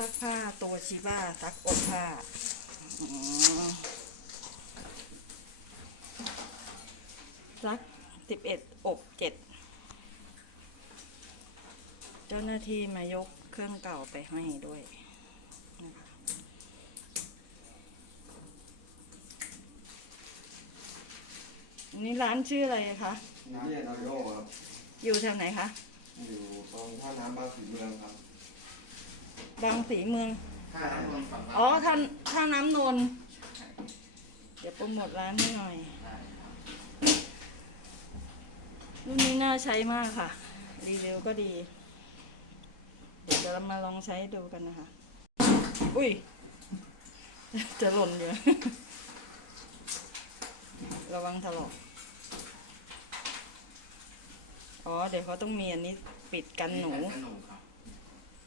ซักผ้าตัวชิบ้าซักอบผ้าอืมซักสิบเอ็ดอบเจ็ดเจ้าหน้าที่มายกเครื่องเก่าไปให้ด้วยนะคะอันนี้ร้านชื่ออะไรคะน้ำเย็นออริโอครับอยู่แถวไหนคะ อยู่ตรงท่าน้ำบางสีเมืองครับ บางสีเมือง ท่าน้ำนนท์ฝั่งอ๋อท่าท่าน้ำนนท์เดี๋ยวโปรโมทร้านให้หน่อย รุ่นนี้น่าใช้มากค่ะ รีวิวก็ดี เดี๋ยวจะมาลองใช้ดูกันนะคะ อุ้ย จะหล่นอยู่ ระวังถลอก อ๋อ เดี๋ยวเขาต้องมีอันนี้ปิดกันหนู หนูครับ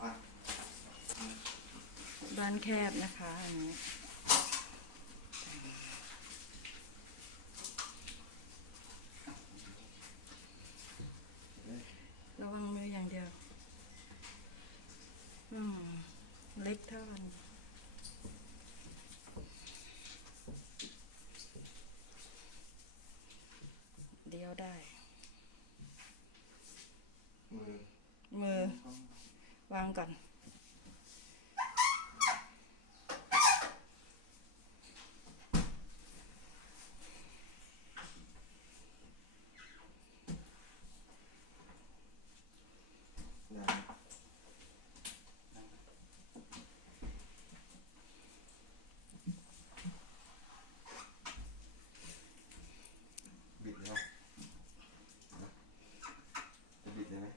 อะ บ้านแคบนะคะอันนี้ระวังมืออย่างเดียว อืม เล็กเท่ากันเดียวได้ มือ มือ วางก่อน นะบิดเลยครับจะบิดเลยไหม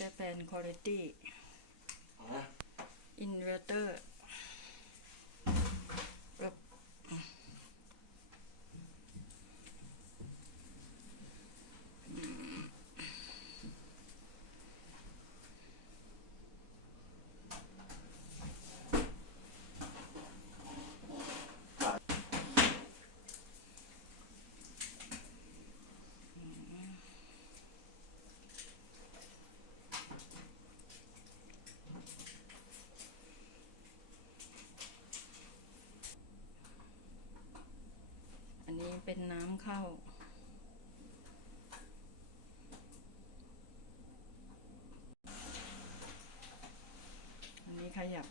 Japan Quality เอาละ Inverter เป็นน้ำเข้า อันนี้ขยับ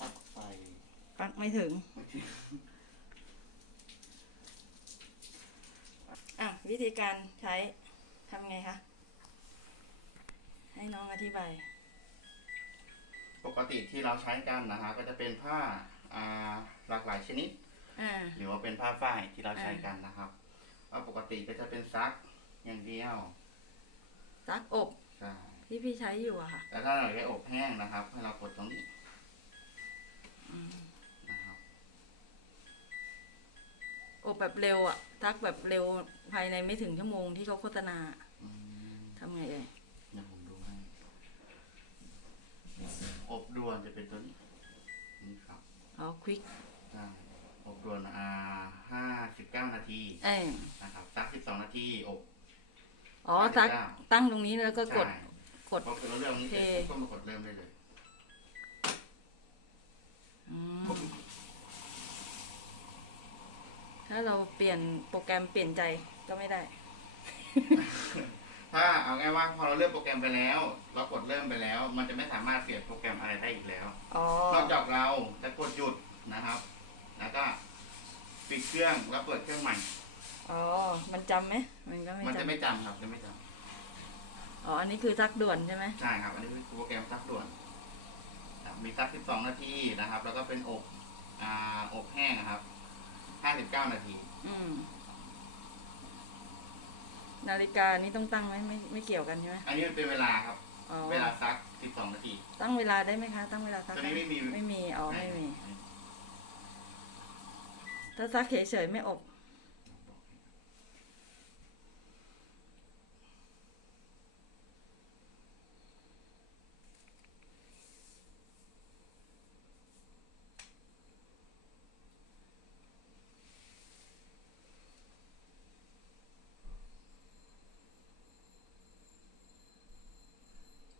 ปักไฟปักไม่ถึงไม่ถึง อะ วิธีการใช้ทำไงคะ ให้น้องอธิบาย ปกติที่เราใช้กันนะฮะก็จะเป็นผ้าอ่าหลากหลายชนิด อ่า หรือว่าเป็นผ้าฝ้ายที่เราใช้กันนะครับว่าปกติก็จะเป็นซักอย่างเดียวซักอบใช่ที่พี่ใช้อยู่อะค่ะแต่ถ้าเราได้อบแห้งนะครับให้เรากดตรงนี้นะครับ อบแบบเร็วอะซักแบบเร็วภายในไม่ถึงชั่วโมงที่เขาโฆษณาอืมทำไงเอ่ยเดี๋ยวผมดูให้อบด่วนจะเป็นตัวนี้นี่ครับอ๋อควิกใช่ อบด่วนอ่าห้าสิบเก้านาทีเอ้ยนะครับซักสิบสองนาทีอบอ๋อซักตั้งตรงนี้แล้วก็กดใช่กดพอเราเรื่องนี้เสร็จโอเคก็มากดเริ่มได้เลยอืมถ้าเราเปลี่ยนโปรแกรมเปลี่ยนใจก็ไม่ได้ ถ้าเอาง่ายว่าพอเราเริ่มโปรแกรมไปแล้ว เรากดเริ่มไปแล้ว มันจะไม่สามารถเปลี่ยนโปรแกรมอะไรได้อีกแล้วอ๋อนอกจากเราจะกดหยุดนะครับ แล้วก็ปิดเครื่องแล้วเปิดเครื่องใหม่ อ๋อ มันจำไหม มันก็ไม่มันจจะไม่จำครับจะไม่จำอ๋อ อันนี้คือซักด่วนใช่ไหมำใช่ครับ อันนี้คือโปรแกรมซักด่วนครับมีซัก 12 นาทีนะครับ แล้วก็เป็นอบอ่าอบแห้งนะครับ 59 นาที อืม นาฬิกานี้ต้องตั้งไหมไม่ไม่เกี่ยวกันใช่ไหมอันนี้มันเป็นเวลาครับ อ๋อ เวลาซัก 12 นาที ตั้งเวลาได้ไหมคะ ตั้งเวลาซักตัวนี้ไม่มี ไม่มี อ๋อ ไม่มี ถ้าซักเฉยๆไม่อบ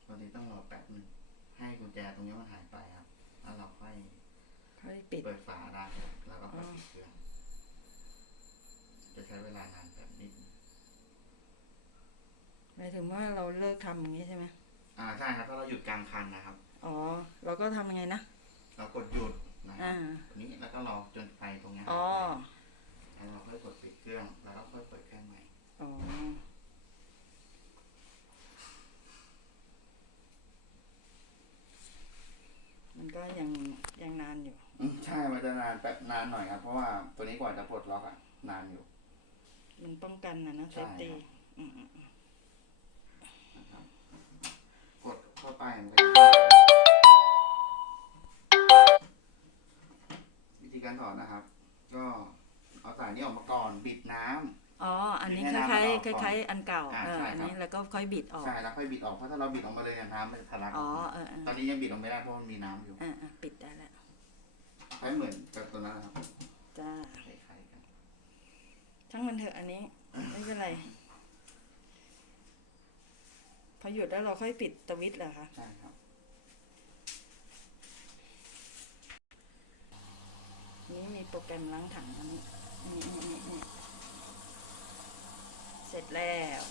ตอนนี้ต้องรอแป๊บนึงให้กุญแจตรงนี้มันหายไปครับ ค่อยปิด เปิดฝาได้แล้วก็ค่อยปิดเครื่อง จะใช้เวลานานแบบนิดนึงหมายถึงว่าเราเลิกทำอย่างนี้ใช่ไหมอ่าใช่ครับถ้าเราหยุดกลางคันนะครับ อ๋อ เราก็ทำยังไงนะ เรากดหยุดนะครัอ่าบตัวนี้แล้วก็รอจนไฟตรงเนี้ยอ๋อหายไปแล้วเราค่อยกดปิดเครื่อง แล้วก็ค่อยเปิดเครื่องใหม่ อ๋อ มันก็ยังยังนานอยู่ อืมใช่ มันจะนาน แบบนานหน่อยครับ เพราะว่าตัวนี้กว่าจะปลดล็อกอะนานอยู่ มันป้องกันนะนะเซใช่ฟตี้ครับอืมอืมนะครับกดเข้าไปมันก็วิธีการถอดนะครับ ก็เอาสายนี้ออกมาก่อนบิดน้ำอ๋อ อันนี้ให้คน้ำล้ายมันออกๆคก่อนล้ายๆอันเก่าอ่าเออใช่อันครับนี้แล้วก็ค่อยบิดออก ใช่ แล้วค่อยบิดออก เพราะถ้าเราบิดออกมาเลยเนี่ยน้ำมันจะทะลัก อ๋อเออเออ ตอนนี้ยังบิดออกไม่ได้เพราะมันมีน้ำอยู่อ่าอ่าปิดได้แล้วใช้เหมือนกับตัวนั้นนะครับ จ้า คล้ายๆกัน ช่าง มันเถอะอันนี้ ไม่เป็นไร พอหยุดแล้วเราค่อยปิดตวิตเหรอคะใช่ครับนี่มีโปรแกรมล้างถังอันนี้อันนี้อันนี้อันนี้เสร็จแล้ว